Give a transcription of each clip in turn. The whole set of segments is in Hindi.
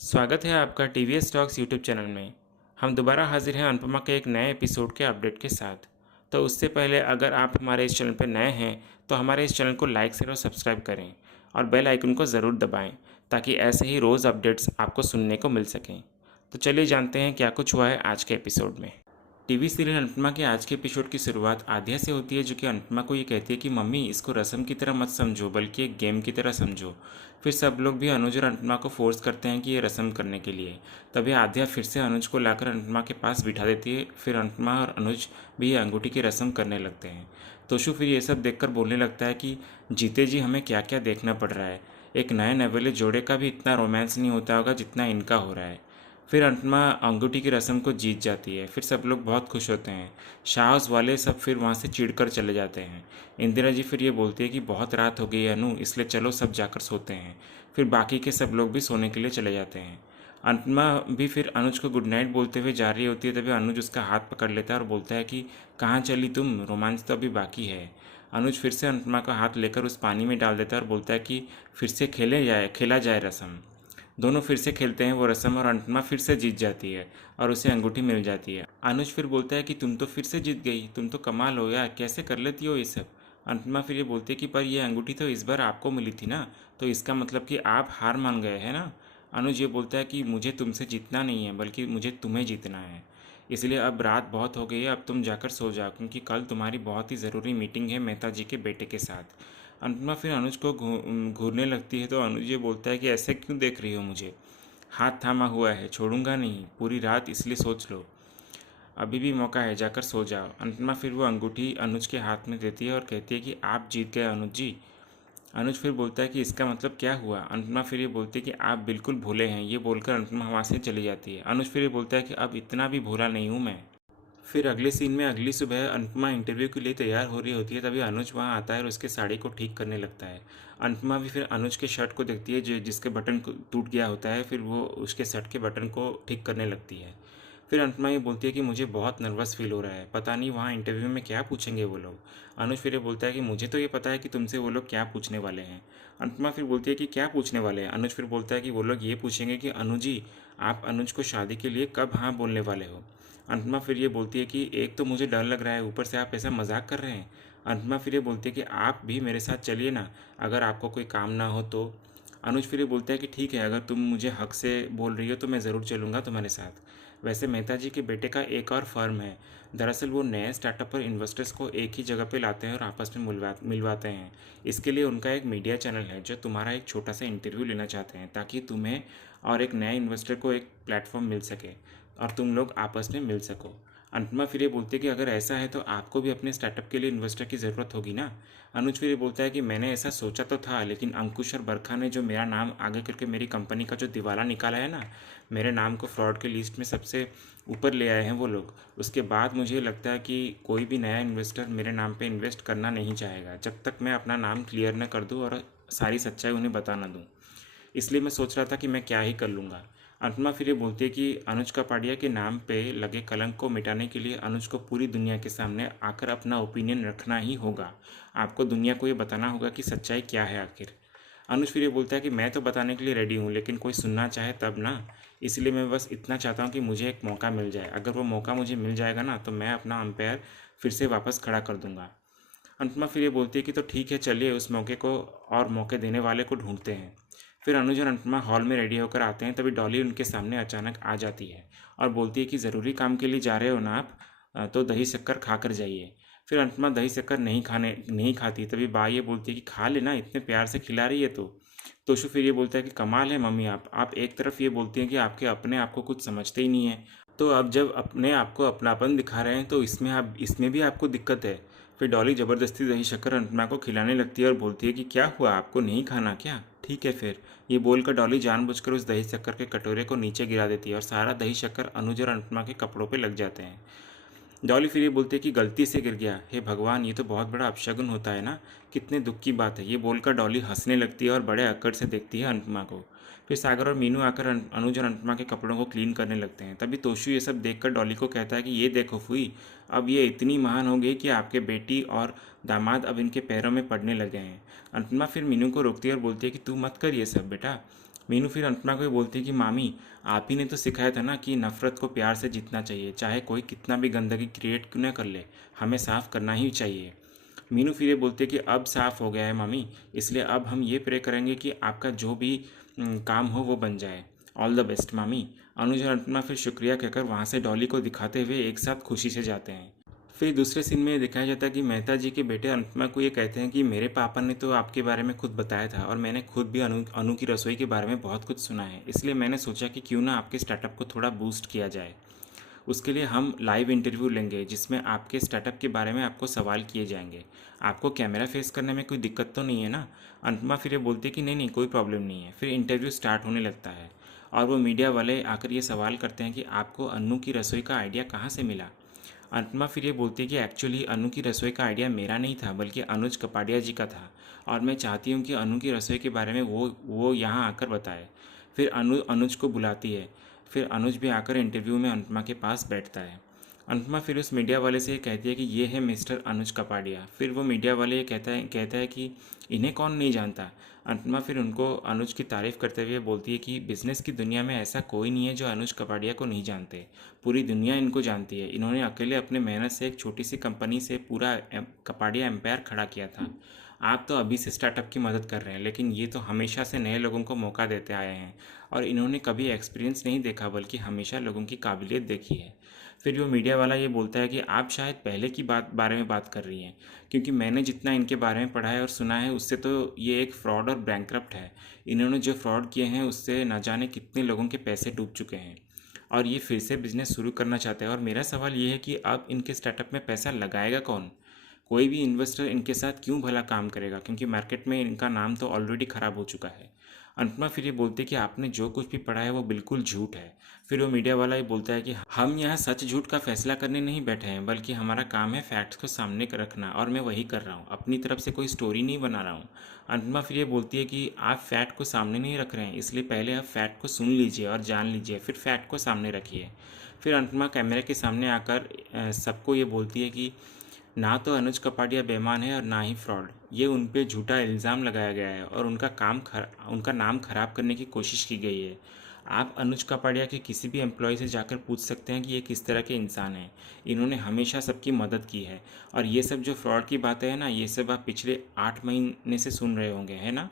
स्वागत है आपका टीवीएस टॉक्स यूट्यूब चैनल में। हम दोबारा हाजिर हैं अनुपमा के एक नए एपिसोड के अपडेट के साथ। तो उससे पहले अगर आप हमारे इस चैनल पर नए हैं तो हमारे इस चैनल को लाइक शेयर और सब्सक्राइब करें और बेल आइकन को ज़रूर दबाएं ताकि ऐसे ही रोज़ अपडेट्स आपको सुनने को मिल सकें। तो चलिए जानते हैं क्या कुछ हुआ है आज के एपिसोड में। टीवी सीरियल अनुपमा के आज के एपिसोड की शुरुआत आध्या से होती है, जो कि अनुपमा को ये कहती है कि मम्मी इसको रस्म की तरह मत समझो बल्कि एक गेम की तरह समझो। फिर सब लोग भी अनुज और अनुपमा को फोर्स करते हैं कि ये रस्म करने के लिए। तभी आध्या फिर से अनुज को लाकर अनुपमा के पास बिठा देती है। फिर अनुपमा और अनुज भी ये अंगूठी की रस्म करने लगते हैं। तोशु फिर ये सब देखकर बोलने लगता है कि जीते जी हमें क्या क्या देखना पड़ रहा है। एक नए नवेले जोड़े का भी इतना रोमांस नहीं होता होगा जितना इनका हो रहा है। फिर अनुपमा अंगूठी की रस्म को जीत जाती है। फिर सब लोग बहुत खुश होते हैं। शाहस वाले सब फिर वहाँ से चिढ़कर चले जाते हैं। इंदिरा जी फिर ये बोलती है कि बहुत रात हो गई है अनु, इसलिए चलो सब जाकर सोते हैं। फिर बाकी के सब लोग भी सोने के लिए चले जाते हैं। अनुपमा भी फिर अनुज को गुड नाइट बोलते हुए जा रही होती है। तभी अनुज उसका हाथ पकड़ लेता है और बोलता है कि कहाँ चली तुम, रोमांच तो अभी बाकी है। अनुज फिर से अनुपमा का हाथ लेकर उस पानी में डाल देता है और बोलता है कि फिर से खेला जाए रस्म। दोनों फिर से खेलते हैं वो रस्म और अनुपमा फिर से जीत जाती है और उसे अंगूठी मिल जाती है। अनुज फिर बोलता है कि तुम तो फिर से जीत गई, तुम तो कमाल हो यार, कैसे कर लेती हो ये सब। अनुपमा फिर ये बोलती है कि पर ये अंगूठी तो इस बार आपको मिली थी ना, तो इसका मतलब कि आप हार मान गए हैं ना। अनुज ये बोलता है कि मुझे तुमसे जीतना नहीं है बल्कि मुझे तुम्हें जीतना है, इसलिए अब रात बहुत हो गई है, अब तुम जाकर सो जाओ क्योंकि कल तुम्हारी बहुत ही ज़रूरी मीटिंग है मेहता जी के बेटे के साथ। अनुपमा फिर अनुज को घूरने लगती है तो अनुज ये बोलता है कि ऐसे क्यों देख रही हो मुझे, हाथ थामा हुआ है, छोड़ूंगा नहीं पूरी रात, इसलिए सोच लो, अभी भी मौका है, जाकर सो जाओ। अनुपमा फिर वो अंगूठी अनुज के हाथ में देती है और कहती है कि आप जीत गए अनुज जी। अनुज फिर बोलता है कि इसका मतलब क्या हुआ। अनुपमा फिर ये बोलती है कि आप बिल्कुल भूले हैं। ये बोलकर अनुपमा वहाँ से चली जाती है। अनुज फिर ये बोलता है कि अब इतना भी भूला नहीं हूँ मैं। फिर अगले सीन में अगली सुबह अनुपमा इंटरव्यू के लिए तैयार हो रही होती है। तभी अनुज वहाँ आता है और उसके साड़ी को ठीक करने लगता है। अनुपमा भी फिर अनुज के शर्ट को देखती है जो जिसके बटन टूट गया होता है। फिर वो उसके शर्ट के बटन को ठीक करने लगती है। फिर अनुपमा ये बोलती है कि मुझे बहुत नर्वस फील हो रहा है, पता नहीं वहाँ इंटरव्यू में क्या पूछेंगे वो लोग। अनुज फिर ये बोलता है कि मुझे तो ये पता है कि तुमसे वो लोग क्या पूछने वाले हैं। अनुपमा फिर बोलती है कि क्या पूछने वाले हैं। अनुज फिर बोलता है कि वो लोग ये पूछेंगे कि अनु जी, आप अनुज को शादी के लिए कब हाँ बोलने वाले हो। अनुपमा फिर ये बोलती है कि एक तो मुझे डर लग रहा है, ऊपर से आप ऐसा मजाक कर रहे हैं। अनुपमा फिर ये बोलती है कि आप भी मेरे साथ चलिए ना, अगर आपको कोई काम ना हो तो। अनुज फिर ये बोलता है कि ठीक है, अगर तुम मुझे हक से बोल रही हो तो मैं ज़रूर चलूँगा तुम्हारे साथ। वैसे मेहता जी के बेटे का एक और फर्म है। दरअसल वो नए स्टार्टअप पर इन्वेस्टर्स को एक ही जगह पे लाते हैं और आपस में मिलवाते हैं। इसके लिए उनका एक मीडिया चैनल है जो तुम्हारा एक छोटा सा इंटरव्यू लेना चाहते हैं ताकि तुम्हें और एक नए इन्वेस्टर को एक प्लेटफॉर्म मिल सके और तुम लोग आपस में मिल सको। अनुपमा फिर ये बोलती है कि अगर ऐसा है तो आपको भी अपने स्टार्टअप के लिए इन्वेस्टर की ज़रूरत होगी ना। अनुज फिर ये बोलता है कि मैंने ऐसा सोचा तो था, लेकिन अंकुश और बरखा ने जो मेरा नाम आगे करके मेरी कंपनी का जो दिवाला निकाला है ना, मेरे नाम को फ्रॉड की लिस्ट में सबसे ऊपर ले आए हैं वो लोग। उसके बाद मुझे लगता है कि कोई भी नया इन्वेस्टर मेरे नाम पे इन्वेस्ट करना नहीं चाहेगा जब तक मैं अपना नाम क्लियर न कर दूँ और सारी सच्चाई उन्हें बता ना दूँ। इसलिए मैं सोच रहा था कि मैं क्या ही कर लूँगा। अनुपमा फिर ये बोलती है कि अनुज कापाडिया के नाम पे लगे कलंक को मिटाने के लिए अनुज को पूरी दुनिया के सामने आकर अपना ओपिनियन रखना ही होगा। आपको दुनिया को ये बताना होगा कि सच्चाई क्या है आखिर। अनुज फिर ये बोलता है कि मैं तो बताने के लिए रेडी हूँ, लेकिन कोई सुनना चाहे तब ना। इसलिए मैं बस इतना चाहता हूँ कि मुझे एक मौका मिल जाए। अगर वो मौका मुझे मिल जाएगा ना तो मैं अपना अंपायर फिर से वापस खड़ा कर दूंगा। अनुपमा फिर ये बोलती है कि तो ठीक है, चलिए उस मौके को और मौके देने वाले को ढूंढते हैं। फिर अनुज और अनुपमा हॉल में रेडी होकर आते हैं। तभी डॉली उनके सामने अचानक आ जाती है और बोलती है कि ज़रूरी काम के लिए जा रहे हो ना आप, तो दही शक्कर खा कर जाइए। फिर अनुपमा दही शक्कर नहीं खाती। तभी बा ये बोलती है कि खा लेना, इतने प्यार से खिला रही है तो। तोशु फिर ये बोलता है कि कमाल है मम्मी, आप एक तरफ ये बोलती हैं कि आपके अपने आप को कुछ समझते ही नहीं है, तो अब जब अपने आप को अपनापन दिखा रहे हैं तो इसमें भी आपको दिक्कत है। फिर डॉली ज़बरदस्ती दही शक्कर अनुपमा को खिलाने लगती है और बोलती है कि क्या हुआ, आपको नहीं खाना क्या, ठीक है फिर। ये बोलकर डॉली जानबूझकर उस दही शक्कर के कटोरे को नीचे गिरा देती है और सारा दही शक्कर अनुज और अनुपमा के कपड़ों पे लग जाते हैं। डॉली फिर ये बोलती है कि गलती से गिर गया, हे भगवान, ये तो बहुत बड़ा अपशगुन होता है ना, कितने दुख की बात है। ये बोलकर डॉली हंसने लगती है और बड़े अक्कड़ से देखती है अनुपमा को। फिर सागर और मीनू आकर अनुज और अनुपमा के कपड़ों को क्लीन करने लगते हैं। तभी तोशु ये सब देखकर डॉली को कहता है कि ये देखो फुई, अब ये इतनी महान हो गई कि आपके बेटी और दामाद अब इनके पैरों में पड़ने लगे हैं। अनुपमा फिर मीनू को रोकती है और बोलती है कि तू मत कर ये सब बेटा, मीनू फिर अनुपमा को बोलती है कि मामी, आप ही ने तो सिखाया था ना कि नफ़रत को प्यार से जीतना चाहिए, चाहे कोई कितना भी गंदगी क्रिएट क्यों ना कर ले, हमें साफ़ करना ही चाहिए। मीनू फिर ये बोलते हैं कि अब साफ़ हो गया है मामी, इसलिए अब हम ये प्रे करेंगे कि आपका जो भी काम हो वो बन जाए। ऑल द बेस्ट मामी। अनुज और अनुपमा फिर शुक्रिया कहकर वहाँ से डॉली को दिखाते हुए एक साथ खुशी से जाते हैं। फिर दूसरे सीन में दिखाया जाता है कि मेहता जी के बेटे अनुपमा को ये कहते हैं कि मेरे पापा ने तो आपके बारे में खुद बताया था और मैंने खुद भी अनु की रसोई के बारे में बहुत कुछ सुना है, इसलिए मैंने सोचा कि क्यों ना आपके स्टार्टअप को थोड़ा बूस्ट किया जाए। उसके लिए हम लाइव इंटरव्यू लेंगे जिसमें आपके स्टार्टअप के बारे में आपको सवाल किए जाएंगे। आपको कैमरा फेस करने में कोई दिक्कत तो नहीं है ना? अनुपमा फिर ये बोलती है कि नहीं नहीं, कोई प्रॉब्लम नहीं है। फिर इंटरव्यू स्टार्ट होने लगता है और वो मीडिया वाले आकर ये सवाल करते हैं कि आपको अन्नू की रसोई का आइडिया कहाँ से मिला। अनुपमा फिर ये बोलती है कि एक्चुअली अनु की रसोई का आइडिया मेरा नहीं था बल्कि अनुज कपाडिया जी का था, और मैं चाहती हूँ कि अनु की रसोई के बारे में वो यहाँ आकर बताए। फिर अनुज को बुलाती है। फिर अनुज भी आकर इंटरव्यू में अनुपमा के पास बैठता है। अनुपमा फिर उस मीडिया वाले से ये कहती है कि ये है मिस्टर अनुज कपाडिया। फिर वो मीडिया वाले ये कहता है कि इन्हें कौन नहीं जानता। अनुपमा फिर उनको अनुज की तारीफ़ करते हुए बोलती है कि बिज़नेस की दुनिया में ऐसा कोई नहीं है जो अनुज कपाडिया को नहीं जानते। पूरी दुनिया इनको जानती है। इन्होंने अकेले अपने मेहनत से एक छोटी सी कंपनी से पूरा कपाडिया एम्पायर खड़ा किया था। आप तो अभी से स्टार्टअप की मदद कर रहे हैं, लेकिन ये तो हमेशा से नए लोगों को मौका देते आए हैं और इन्होंने कभी एक्सपीरियंस नहीं देखा बल्कि हमेशा लोगों की काबिलियत देखी है। फिर वो मीडिया वाला ये बोलता है कि आप शायद पहले की बारे में बात कर रही हैं, क्योंकि मैंने जितना इनके बारे में पढ़ा है और सुना है उससे तो ये एक फ्रॉड और बैंकरप्ट है। इन्होंने जो फ्रॉड किए हैं उससे न जाने कितने लोगों के पैसे डूब चुके हैं और ये फिर से बिजनेस शुरू करना चाहते हैं। और मेरा सवाल ये है कि अब इनके स्टार्टअप में पैसा लगाएगा कौन? कोई भी इन्वेस्टर इनके साथ क्यों भला काम करेगा, क्योंकि मार्केट में इनका नाम तो ऑलरेडी ख़राब हो चुका है। अनुपमा फिर ये बोलते कि आपने जो कुछ भी पढ़ा है वो बिल्कुल झूठ है। फिर वो मीडिया वाला ये बोलता है कि हम यहाँ सच झूठ का फैसला करने नहीं बैठे हैं, बल्कि हमारा काम है फैक्ट्स को सामने रखना और मैं वही कर रहा हूँ, अपनी तरफ से कोई स्टोरी नहीं बना रहा हूँ। अनुपमा फिर ये बोलती है कि आप फैक्ट को सामने नहीं रख रहे हैं, इसलिए पहले आप फैक्ट को सुन लीजिए और जान लीजिए, फिर फैक्ट को सामने रखिए। फिर अनुपमा कैमरे के सामने आकर सबको ये बोलती है कि ना तो अनुज कपाडिया बेईमान है और ना ही फ्रॉड। ये उन पे झूठा इल्ज़ाम लगाया गया है और उनका नाम खराब करने की कोशिश की गई है। आप अनुज कपाडिया के किसी भी एम्प्लॉय से जाकर पूछ सकते हैं कि ये किस तरह के इंसान हैं। इन्होंने हमेशा सबकी मदद की है और ये सब जो फ्रॉड की बातें हैं ना, ये सब आप पिछले 8 महीने से सुन रहे होंगे, है ना?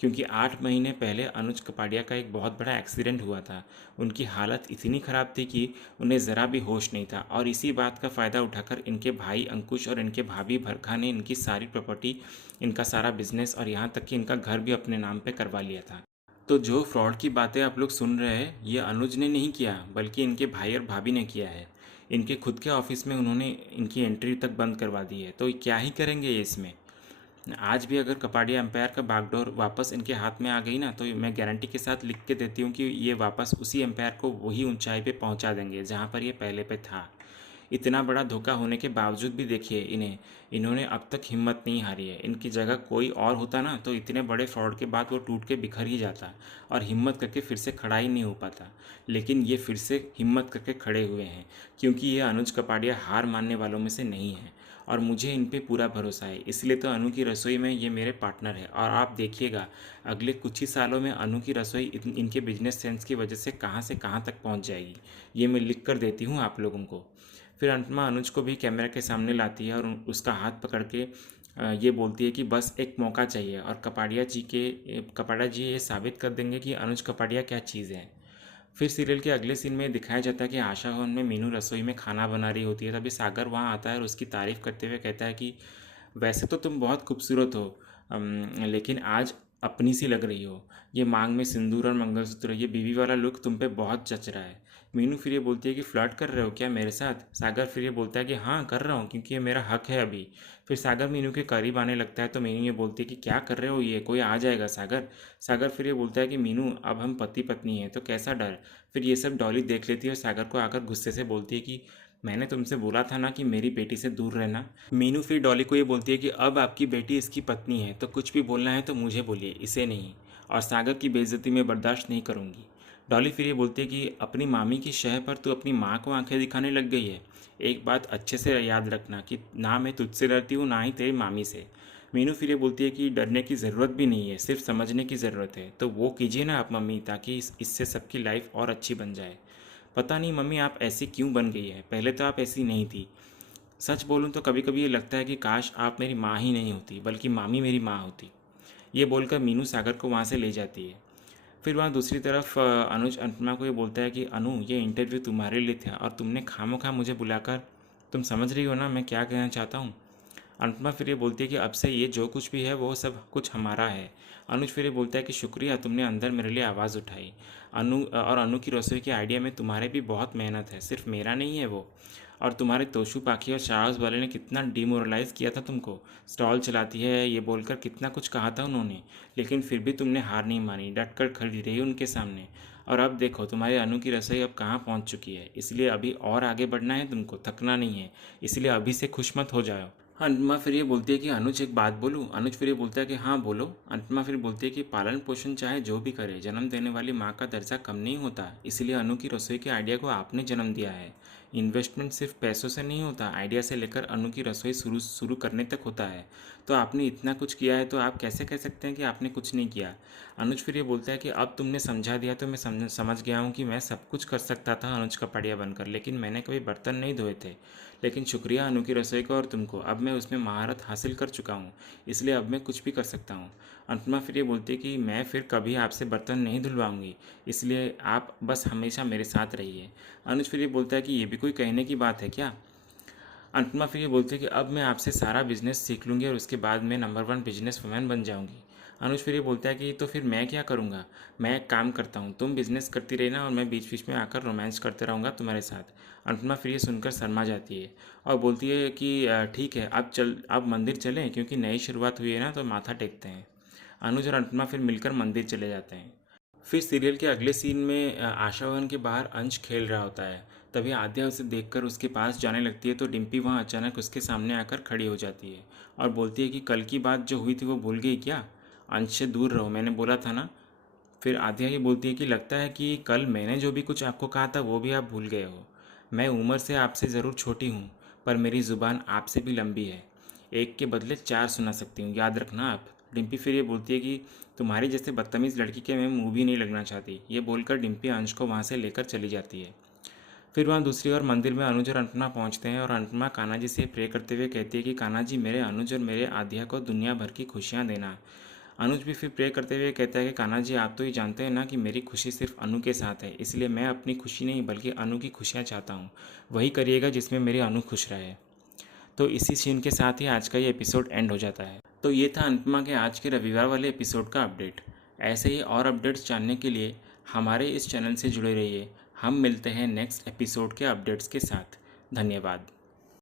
क्योंकि 8 महीने पहले अनुज कपाडिया का एक बहुत बड़ा एक्सीडेंट हुआ था। उनकी हालत इतनी ख़राब थी कि उन्हें ज़रा भी होश नहीं था और इसी बात का फ़ायदा उठाकर इनके भाई अंकुश और इनके भाभी भरखा ने इनकी सारी प्रॉपर्टी, इनका सारा बिजनेस और यहाँ तक कि इनका घर भी अपने नाम पे करवा लिया था। तो जो फ्रॉड की बातें आप लोग सुन रहे हैं, ये अनुज ने नहीं किया बल्कि इनके भाई और भाभी ने किया है। इनके खुद के ऑफिस में उन्होंने इनकी एंट्री तक बंद करवा दी है। तो क्या ही करेंगे ये इसमें? आज भी अगर कपाडिया एम्पायर का बागडोर वापस इनके हाथ में आ गई ना, तो मैं गारंटी के साथ लिख के देती हूँ कि ये वापस उसी एम्पायर को वही ऊंचाई पे पहुंचा देंगे जहाँ पर ये पहले पे था। इतना बड़ा धोखा होने के बावजूद भी देखिए इन्होंने अब तक हिम्मत नहीं हारी है। इनकी जगह कोई और होता ना तो इतने बड़े फ्रॉड के बाद वो टूट के बिखर ही जाता और हिम्मत करके फिर से खड़ा ही नहीं हो पाता। लेकिन ये फिर से हिम्मत करके खड़े हुए हैं, क्योंकि ये अनुज कपाडिया हार मानने वालों में से नहीं है और मुझे इन पे पूरा भरोसा है। इसलिए तो अनु की रसोई में ये मेरे पार्टनर है और आप देखिएगा अगले कुछ ही सालों में अनु की रसोई इनके बिजनेस सेंस की वजह से कहाँ तक पहुँच जाएगी। ये मैं लिख कर देती हूँ आप लोगों को। फिर अनुपमा अनुज को भी कैमरा के सामने लाती है और उसका हाथ पकड़ के ये बोलती है कि बस एक मौका चाहिए और कपाडिया जी ये साबित कर देंगे कि अनुज कपाडिया क्या चीज़ है। फिर सीरियल के अगले सीन में दिखाया जाता है कि आशा भवन में मीनू रसोई में खाना बना रही होती है। तभी सागर वहाँ आता है और उसकी तारीफ़ करते हुए कहता है कि वैसे तो तुम बहुत खूबसूरत हो, लेकिन आज अपनी सी लग रही हो। ये मांग में सिंदूर और मंगलसूत्र, ये बीवी वाला लुक तुम पे बहुत जच रहा है। मीनू फिर ये बोलती है कि फ्लर्ट कर रहे हो क्या मेरे साथ? सागर फिर ये बोलता है कि हाँ कर रहा हूँ, क्योंकि ये मेरा हक है अभी। फिर सागर मीनू के करीब आने लगता है तो मीनू ये बोलती है कि क्या कर रहे हो, ये कोई आ जाएगा सागर। सागर फिर ये बोलता है कि मीनू अब हम पति पत्नी हैं तो कैसा डर। फिर ये सब डॉली देख लेती है और सागर को आकर गुस्से से बोलती है कि मैंने तुमसे बोला था ना कि मेरी बेटी से दूर रहना। मीनू फिर डॉली को ये बोलती है कि अब आपकी बेटी इसकी पत्नी है तो कुछ भी बोलना है तो मुझे बोलिए, इसे नहीं, और सागर की बेइज्जती में बर्दाश्त नहीं करूँगी। डॉली फिर ये बोलती है कि अपनी मामी की शह पर तू अपनी माँ को आंखें दिखाने लग गई है। एक बात अच्छे से याद रखना कि ना मैं तुझसे डरती हूँ ना ही तेरी मामी से। मीनू फिर ये बोलती है कि डरने की ज़रूरत भी नहीं है, सिर्फ समझने की ज़रूरत है। तो वो कीजिए ना आप मम्मी, ताकि इससे सबकी लाइफ और अच्छी बन जाए। पता नहीं मम्मी आप ऐसी क्यों बन गई है, पहले तो आप ऐसी नहीं थी। सच बोलूँ तो कभी कभी ये लगता है कि काश आप मेरी माँ ही नहीं होती, बल्कि मामी मेरी माँ होती। ये बोलकर मीनू सागर को वहाँ से ले जाती है। फिर वहाँ दूसरी तरफ अनुज अनुपमा को ये बोलता है कि अनु, ये इंटरव्यू तुम्हारे लिए था और तुमने खामोखा मुझे बुलाकर, तुम समझ रही हो ना मैं क्या कहना चाहता हूँ। अनुपमा फिर ये बोलती है कि अब से ये जो कुछ भी है वो सब कुछ हमारा है। अनुज फिर ये बोलता है कि शुक्रिया, तुमने अंदर मेरे लिए आवाज़ उठाई। अनु की रसोई के आइडिया में तुम्हारे भी बहुत मेहनत है, सिर्फ मेरा नहीं है वो। और तुम्हारे तोशु पाखी और शाहज वाले ने कितना डिमोरलाइज़ किया था तुमको, स्टॉल चलाती है ये बोलकर कितना कुछ कहा था उन्होंने, लेकिन फिर भी तुमने हार नहीं मानी, डट कर खड़ी रही उनके सामने। और अब देखो तुम्हारे अनु की रसोई अब कहाँ पहुँच चुकी है, इसलिए अभी और आगे बढ़ना है तुमको, थकना नहीं है, इसलिए अभी से खुश मत हो जाओ। अनुपमा फिर ये बोलती है कि अनुज एक बात बोलूँ। अनुज फिर ये बोलता है कि हाँ बोलो। अनुपमा फिर बोलती है कि पालन पोषण चाहे जो भी करे, जन्म देने वाली माँ का दर्जा कम नहीं होता, इसलिए अनु की रसोई के आइडिया को आपने जन्म दिया है। इन्वेस्टमेंट सिर्फ पैसों से नहीं होता, आइडिया से लेकर अनु की रसोई शुरू शुरू करने तक होता है। तो आपने इतना कुछ किया है तो आप कैसे कह सकते हैं कि आपने कुछ नहीं किया। अनुज फिर ये बोलता है कि अब तुमने समझा दिया तो मैं समझ गया हूँ कि मैं सब कुछ कर सकता था अनुज का पड़िया बनकर, लेकिन मैंने कभी बर्तन नहीं धोए थे। लेकिन शुक्रिया अनु की रसोई को और तुमको, अब मैं उसमें महारत हासिल कर चुका हूँ, इसलिए अब मैं कुछ भी कर सकता हूँ। अनुपमा फिर ये बोलती है कि मैं फिर कभी आपसे बर्तन नहीं धुलवाऊंगी, इसलिए आप बस हमेशा मेरे साथ रहिए। अनुज फिर ये बोलता है कि ये भी कोई कहने की बात है क्या। अनुपमा फिर ये बोलती है कि अब मैं आपसे सारा बिजनेस सीख लूँगी और उसके बाद मैं नंबर 1 बिजनेस वुमेन बन जाऊँगी। अनुज फिर ये बोलता है कि तो फिर मैं क्या करूँगा, मैं एक काम करता हूँ, तुम बिजनेस करती रहना और मैं बीच बीच में आकर रोमांस करते रहूँगा तुम्हारे साथ। अनुपमा फिर ये सुनकर शर्मा जाती है और बोलती है कि ठीक है, अब मंदिर चलें, क्योंकि नई शुरुआत हुई है ना, तो माथा टेकते हैं। अनुज और अनुपमा फिर मिलकर मंदिर चले जाते हैं। फिर सीरियल के अगले सीन में आशा भवन के बाहर अंश खेल रहा होता है। तभी आद्या उसे देखकर उसके पास जाने लगती है, तो डिम्पी वहाँ अचानक उसके सामने आकर खड़ी हो जाती है और बोलती है कि कल की बात जो हुई थी वो भूल गई क्या। अंश से दूर रहो, मैंने बोला था ना। फिर आद्या ये बोलती है कि लगता है कि कल मैंने जो भी कुछ आपको कहा था वो भी आप भूल गए हो। मैं उम्र से आपसे ज़रूर छोटी हूँ, पर मेरी ज़ुबान आपसे भी लंबी है, एक के बदले 4 सुना सकती हूँ, याद रखना आप। डिम्पी फिर ये बोलती है कि तुम्हारी जैसे बदतमीज़ लड़की के मैं मुँह भी नहीं लगना चाहती। ये बोलकर डिम्पी अंश को वहाँ से लेकर चली जाती है। फिर वहाँ दूसरी ओर मंदिर में अनुज और अनुपमा पहुँचते हैं और अनुपमा कान्हा जी से प्रे करते हुए कहती है कि कान्हा जी, मेरे अनुज और मेरे आद्या को दुनिया भर की खुशियाँ देना। अनुज भी फिर प्रे करते हुए कहता है कि कान्हा जी, आप तो ये जानते हैं ना कि मेरी खुशी सिर्फ अनु के साथ है, इसलिए मैं अपनी खुशी नहीं बल्कि अनु की खुशियाँ चाहता हूँ। वही करिएगा जिसमें मेरी अनु खुश रहे। तो इसी सीन के साथ ही आज का ये एपिसोड एंड हो जाता है। तो ये था अनुपमा के आज के रविवार वाले एपिसोड का अपडेट। ऐसे ही और अपडेट्स जानने के लिए हमारे इस चैनल से जुड़े रहिए। हम मिलते हैं नेक्स्ट एपिसोड के अपडेट्स के साथ। धन्यवाद।